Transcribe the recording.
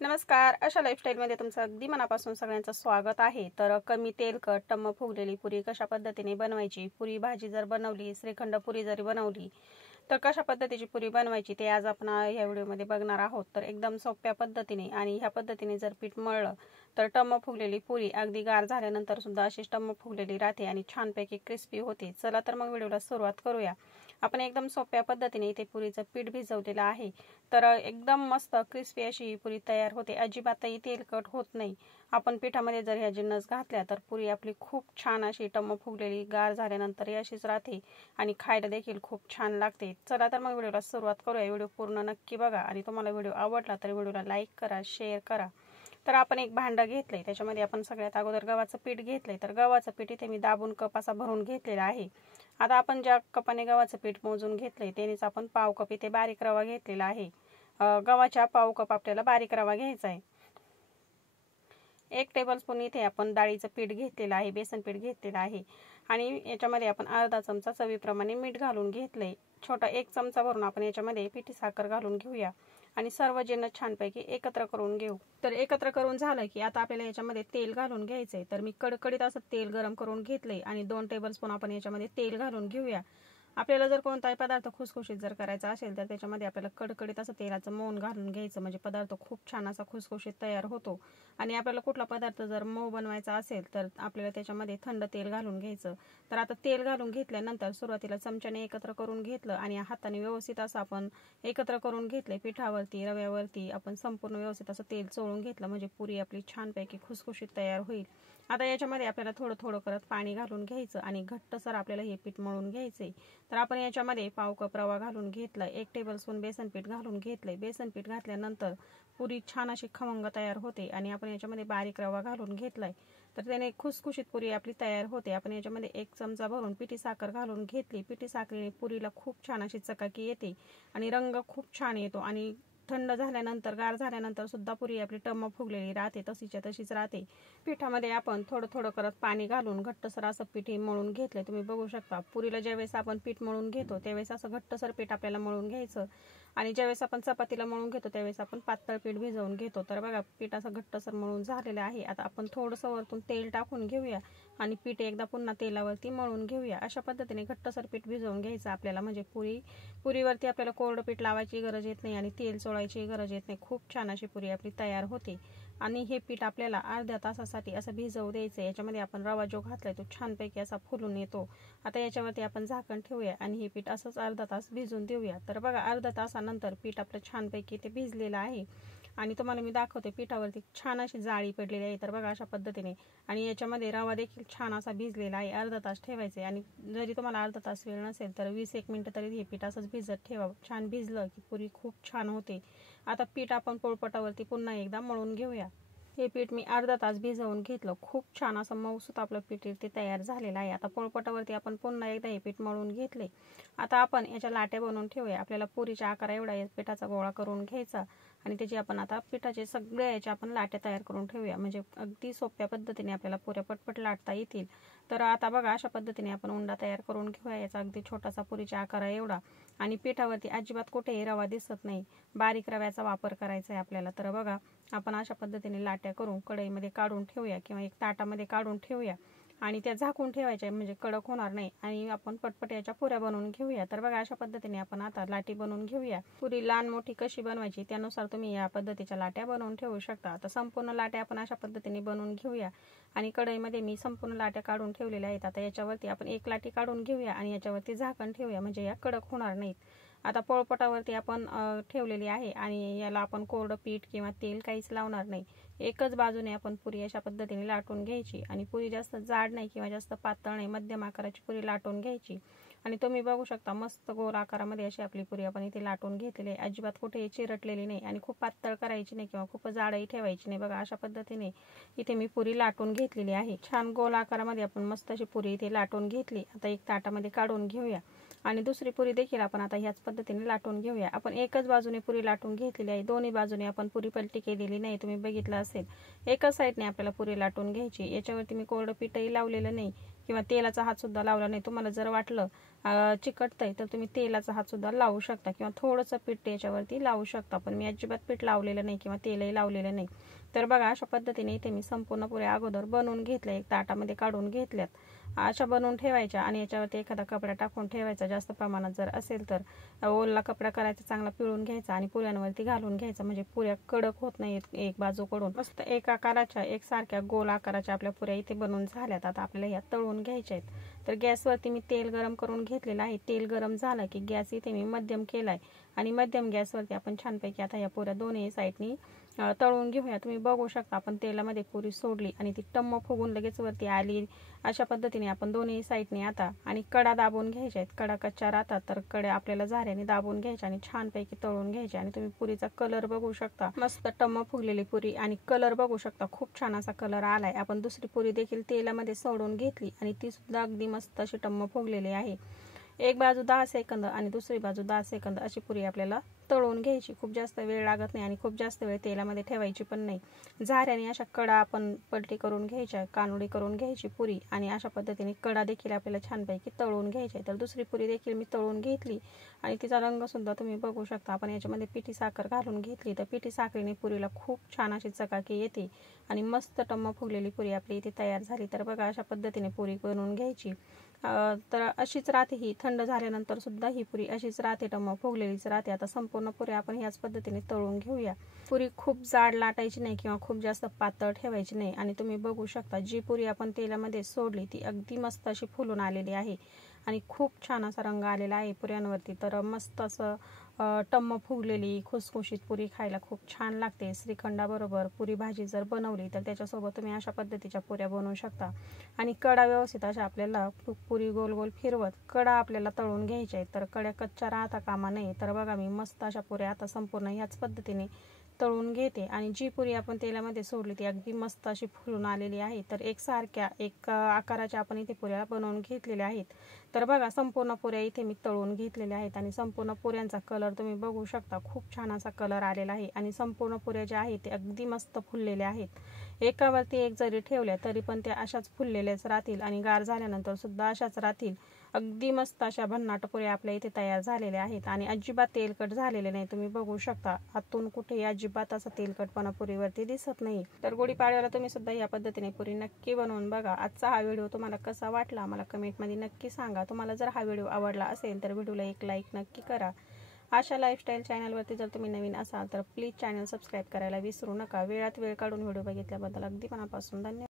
नमस्कार. अशा लाईफस्टाईलमध्ये तुमचं अगदी मनापासून सगळ्यांचं स्वागत आहे. तर कमी तेलकट टम्म फुगलेली पुरी कशा पद्धतीने बनवायची, पुरी भाजी जर बनवली, श्रीखंड पुरी जरी बनवली तर कशा पद्धतीची पुरी बनवायची ते आज आपण या व्हिडिओमध्ये बघणार आहोत. तर एकदम सोप्या पद्धतीने आणि ह्या पद्धतीने जर पीठ मळलं तर टम्म फुगलेली पुरी अगदी गार झाल्यानंतर सुद्धा अशीच टम्म फुगलेली राहते आणि छानपैकी क्रिस्पी होते. चला तर मग व्हिडिओला सुरुवात करूया. आपण एकदम सोप्या पद्धतीने इथे पुरीचं पीठ भिजवलेलं आहे. तर एकदम मस्त क्रिस्पी अशी पुरी तयार होते. अजिबातही तेलकट होत नाही. आपण पिठामध्ये जर ह्या जिन्नस घातल्या तर पुरी आपली खूप छान अशी टम्म फुगलेली गार झाल्यानंतर अशीच राहते आणि खायला देखील खूप छान लागते. चला तर मग व्हिडिओला सुरुवात करूया. व्हिडिओ पूर्ण नक्की बघा आणि तुम्हाला व्हिडिओ आवडला तर व्हिडिओला लाईक करा, शेअर करा. तर आपण एक भांडं घेतलंय, त्याच्यामध्ये आपण सगळ्यात अगोदर गव्हाचं पीठ घेतलंय. तर गव्हाचं पीठ इथे मी दाबून कप असा भरून घेतलेला आहे. आता आपण ज्या कपाने गव्हाचं पीठ मोजून घेतलंय त्यानेच आपण पाव कप इथे बारीक रवा घेतलेला आहे. गव्हाच्या पाव कप आपल्याला बारीक रवा घ्यायचा आहे. 1 टेबलस्पून इथे आपण डाळीचं पीठ घेतलेलं आहे, बेसन पीठ घेतलेलं आहे आणि याच्यामध्ये आपण अर्धा चमचा चवीप्रमाणे मीठ घालून घेतलंय. छोटा 1 चमचा भरून आपण याच्यामध्ये पिठी साखर घालून घेऊया आणि सर्व जिन्नस छानपैकी एकत्र करून घेऊ. तर एकत्र करून झालं की आता आपल्याला याच्यामध्ये तेल घालून घ्यायचंय. तर मी कडकडीत असं तेल गरम करून घेतलंय आणि 2 टेबलस्पून आपण याच्यामध्ये तेल घालून घेऊया. आपल्याला जर कोणताही पदार्थ खुसखुशीत जर करायचा असेल तर त्याच्यामध्ये आपल्याला कडकडीत असं तेलाचं मौन घालून घ्यायचं, म्हणजे पदार्थ खूप छान असा खुसखुशीत तयार होतो. आणि आपल्याला कुठला पदार्थ जर मऊ बनवायचा असेल तर आपल्याला त्याच्यामध्ये थंड तेल घालून घ्यायचं. तर आता तेल घालून घेतल्यानंतर सुरुवातीला चमच्याने एकत्र करून घेतलं आणि हाताने व्यवस्थित असं आपण एकत्र करून घेतले. पिठावरती रव्यावरती आपण संपूर्ण व्यवस्थित असं तेल चोळून घेतलं, म्हणजे पुरी आपली छानपैकी खुसखुशीत तयार होईल. आता याच्यामध्ये आपल्याला थोडं थोडं करत पाणी घालून घ्यायचं आणि घट्टसर आपल्याला हे पीठ मळून घ्यायचंय. तर आपण याच्यामध्ये पाव कप रवा घालून घेतला, 1 टेबलस्पून बेसन पीठ घालून घेतलंय. बेसन पीठ घातल्यानंतर पुरी छान अशी खमंग तयार होते आणि आपण याच्यामध्ये बारीक रवा घालून घेतलाय. तर त्याने खुसखुशीत पुरी आपली तयार होते. आपण याच्यामध्ये 1 चमचा भरून पिठी साखर घालून घेतली. पिठी साखरेने पुरीला खूप छान अशी चकाकी येते आणि रंग खूप छान येतो आणि थंड झाल्यानंतर गार झाल्यानंतर सुद्धा पुरी आपली टम्म फुगलेली राहते, तशीच्या तशीच राहते. पिठामध्ये आपण थोडं थोडं करत पाणी घालून घट्टसर असं पीठ मळून घेतलंय. तुम्ही बघू शकता पुरीला ज्यावेळेस आपण पीठ मळून घेतो त्यावेळेस असं घट्टसर पीठ आपल्याला मळून घ्यायचं आणि ज्यावेळेस आपण चपातीला मळून घेतो त्यावेळेस आपण पातळ पीठ भिजवून घेतो. तर बघा पीठ असं घट्टसर मळून झालेलं आहे. आता आपण थोडंसं वरतून तेल टाकून घेऊया आणि पीठ एकदा पुन्हा तेलावरती मळून घेऊया. अशा पद्धतीने घट्टसर पीठ भिजवून घ्यायचं आपल्याला, म्हणजे पुरीवरती आपल्याला कोरडं पीठ लावायची गरज येत नाही आणि तेल चोळायची गरज येत नाही. खूप छान अशी पुरी आपली तयार होते. आणि हे पीठ आपल्याला अर्ध्या तासासाठी असं भिजवू द्यायचं. याच्यामध्ये आपण रवा जो घातलाय तो छानपैकी असा फुलून येतो. आता याच्यावरती आपण झाकण ठेवूया आणि हे पीठ असंच अर्धा तास भिजून देऊया. तर बघा अर्धा तासानंतर पीठ आपलं छानपैकी ते भिजलेलं आहे आणि तुम्हाला मी दाखवते पिठावरती छान अशी जाळी पडलेली आहे. तर बघा अशा पद्धतीने आणि याच्यामध्ये रवा देखील छान असा भिजलेला आहे. अर्धा तास ठेवायचे आणि जरी तुम्हाला अर्धा तास वेळ नसेल तर 20-1 मिनिटं तरी हे पीठ असंच भिजत ठेवा. छान भिजलं की पुरी खूप छान होते. आता पीठ आपण पोळपाटावरती पुन्हा एकदा मळून घेऊया. हे पीठ मी अर्धा तास भिजवून घेतलं. खूप छान असं मऊसूत आपलं पीठ इथे तयार झालेलं आहे. आता पोळपाटावरती आपण पुन्हा एकदा हे पीठ मळून घेतले. आता आपण याच्या लाट्या बनवून ठेवूया. आपल्याला पुरीच्या आकार एवढा या पिठाचा गोळा करून घ्यायचा आणि त्याची आपण आता पिठाचे सगळ्या याच्या आपण लाट्या तयार करून ठेवूया, म्हणजे अगदी सोप्या पद्धतीने आपल्याला पुऱ्या पटपट लाटता येतील. तर आता बघा अशा पद्धतीने आपण उंडा तयार करून घेऊया. याचा अगदी छोटासा पुरीच्या आकार एवढा आणि पिठावरती अजिबात कुठेही रवा दिसत नाही. बारीक रव्याचा वापर करायचा आहे आपल्याला. तर बघा आपण अशा पद्धतीने लाट्या करून कढईमध्ये काढून ठेवूया किंवा एक ताटामध्ये काढून ठेवूया आणि त्या झाकून ठेवायच्या, म्हणजे कडक होणार नाही आणि आपण पटपट याच्या पुऱ्या बनवून घेऊया. तर बघा अशा पद्धतीने आपण आता लाटी बनवून घेऊया. पुरी लहान मोठी कशी बनवायची त्यानुसार तुम्ही या पद्धतीच्या लाट्या बनवून ठेवू शकता. आता संपूर्ण लाट्या आपण अशा पद्धतीने बनवून घेऊया आणि कढईमध्ये मी संपूर्ण लाट्या काढून ठेवलेल्या आहेत. आता याच्यावरती आपण एक लाटी काढून घेऊया आणि याच्यावरती झाकण ठेवूया, म्हणजे या कडक होणार नाहीत. आता पोळपाटावरती आपण ठेवलेली आहे आणि याला आपण कोरडं पीठ किंवा तेल काहीच लावणार नाही. एकच बाजूने आपण पुरी अशा पद्धतीने लाटून घ्यायची आणि पुरी जास्त जाड नाही किंवा जास्त पातळ नाही, मध्यम आकाराची पुरी लाटून घ्यायची. आणि तुम्ही बघू शकता मस्त गोल आकारामध्ये अशी आपली पुरी आपण इथे लाटून घेतलेली आहे. अजिबात कुठे चिरटलेली नाही आणि खूप पातळ करायची नाही किंवा खूप जाडही ठेवायची नाही. बघा अशा पद्धतीने इथे मी पुरी लाटून घेतलेली आहे. छान गोल आकारामध्ये आपण मस्त अशी पुरी इथे लाटून घेतली. आता एक ताटामध्ये काढून घेऊया आणि दुसरी पुरी देखील आपण आता ह्याच पद्धतीने लाटून घेऊया. आपण एकच बाजूने पुरी लाटून घेतलेली आहे, दोन्ही बाजूने आपण पुरी पलटी केलेली नाही. तुम्ही बघितलं असेल एकाच साईडने आपल्याला पुरी लाटून घ्यायची. याच्यावरती मी कोरडं पीठही लावलेलं नाही किंवा तेलाचा हात सुद्धा लावला नाही. तुम्हाला जर वाटलं चिकटतंय तर तुम्ही तेलाचा हात सुद्धा लावू शकता किंवा थोडंसं पीठ याच्यावरती लावू शकता, पण मी अजिबात पीठ लावलेलं नाही किंवा तेलही लावलेलं नाही. तर बघा अशा पद्धतीने इथे मी संपूर्ण पुऱ्या अगोदर बनवून घेतल्या, एक ताटामध्ये काढून घेतल्यात. अशा बनवून ठेवायच्या आणि याच्यावरती एखादा कपडा टाकून ठेवायचा, जास्त प्रमाणात जर असेल तर ओला कपडा करायचा, चांगला पिळून घ्यायचा आणि पुऱ्यांवरती घालून घ्यायचा, म्हणजे पुऱ्या कडक होत नाहीत एक बाजूकडून. मस्त एक आकाराच्या, एकसारख्या गोल आकाराच्या आपल्या पुऱ्या इथे बनवून झाल्यात. आता आपल्याला या तळून घ्यायच्या आहेत. तर गॅसवरती मी तेल गरम करून घेतलेलं आहे. तेल गरम झालं की गॅस इथे मी मध्यम केलाय आणि मध्यम गॅसवरती आपण छानपैकी आता या पुऱ्या दोन्ही साईडनी तळून घेऊया. तुम्ही बघू शकता आपण तेलामध्ये पुरी सोडली आणि ती टम्म फुगून लगेच वरती आली. अशा पद्धतीने आपण दोन्ही साईडने आता आणि कडा दाबून घ्यायच्या आहेत. कडा कच्च्या राहतात तर कडे आपल्याला झाऱ्याने दाबून घ्यायच्या आणि छानपैकी तळून घ्यायच्या. आणि तुम्ही पुरीचा कलर बघू शकता, मस्त टम्म फुगलेली पुरी आणि कलर बघू शकता, खूप छान असा कलर आलाय. आपण दुसरी पुरी देखील तेलामध्ये सोडून घेतली आणि ती सुद्धा अगदी मस्त अशी टम्म फुगलेली आहे. एक बाजू 10 सेकंद आणि दुसरी बाजू 10 सेकंद अशी पुरी आपल्याला तळून घ्यायची. खूप जास्त वेळ लागत नाही आणि खूप जास्त वेळ तेलामध्ये ठेवायची पण नाही. झाऱ्याने अशा कडा आपण पलटी करून घ्यायच्या, कानुडी करून घ्यायची पुरी आणि अशा पद्धतीने कडा देखील आपल्याला छानपैकी तळून घ्यायचे. तर दुसरी पुरी देखील मी तळून घेतली आणि तिचा रंग सुद्धा तुम्ही बघू शकता. आपण याच्यामध्ये पिठी साखर घालून घेतली तर पिठी साखरेने पुरीला खूप छान अशी चकाकी येते आणि मस्त टम्म फुगलेली पुरी आपली इथे तयार झाली. तर बघा अशा पद्धतीने पुरी बनवून घ्यायची. तर अशीच राहते ही, थंड झाल्यानंतर सुद्धा ही पुरी अशीच राहते, टम्म फुगलेलीच राहते. आता संपूर्ण पुरी आपण ह्याच पद्धतीने तळून घेऊया. पुरी खूप जाड लाटायची नाही किंवा खूप जास्त पातळ ठेवायची नाही. आणि तुम्ही बघू शकता जी पुरी आपण तेलामध्ये सोडली ती अगदी मस्त अशी फुलून आलेली आहे आणि खूप छान असा रंग आलेला आहे पुऱ्यांवरती. तर मस्त असं टम्म फुगलेली खुसखुशीत पुरी खायला खूप छान लागते. श्रीखंडाबरोबर पुरी भाजी जर बनवली तर त्याच्यासोबत तुम्ही अशा पद्धतीच्या पुऱ्या बनवू शकता. आणि कडा व्यवस्थित अशा आपल्याला पुरी गोल गोल फिरवत कडा आपल्याला तळून घ्यायच्या आहेत. तर कड्या कच्च्या राहता कामा नये. तर बघा मी मस्त अशा पुऱ्या आता संपूर्ण ह्याच पद्धतीने तळून घेते आणि जी पुरी आपण तेलामध्ये सोडली ती अगदी मस्त अशी फुलून आलेली आहे. तर एकसारख्या एक आकाराच्या आपण इथे पुऱ्या बनवून घेतलेल्या आहेत. तर बघा संपूर्ण पुऱ्या इथे मी तळून घेतलेल्या आहेत आणि संपूर्ण पुऱ्यांचा कलर तुम्ही बघू शकता, खूप छान असा कलर आलेला आहे आणि संपूर्ण पुऱ्या ज्या आहेत ते अगदी मस्त फुललेल्या आहेत. एकावरती एक जरी ठेवल्या तरी पण त्या अशाच फुललेल्याच राहतील आणि गार झाल्यानंतर सुद्धा अशाच राहतील. अगदी मस्त अशा भन्नाट पुऱ्या आपल्या इथे तयार झालेल्या आहेत आणि अजिबात तेलकट झालेले नाही. तुम्ही बघू शकता आतून कुठेही अजिबात असा तेलकटपणा पुरीवरती दिसत नाही. तर गुढीपाडव्याला तुम्ही सुद्धा या पद्धतीने पुरी नक्की बनवून बघा. आजचा हा व्हिडिओ तुम्हाला कसा वाटला मला कमेंटमध्ये नक्की सांगा. तुम्हाला जर हा व्हिडिओ आवडला असेल तर व्हिडिओला एक लाईक नक्की करा. आशा लाईफस्टाईल चॅनलवरती जर तुम्ही नवीन असाल तर प्लीज चॅनल सबस्क्राईब करायला विसरू नका. वेळात वेळ काढून व्हिडिओ बघितल्याबद्दल अगदी मनापासून धन्यवाद.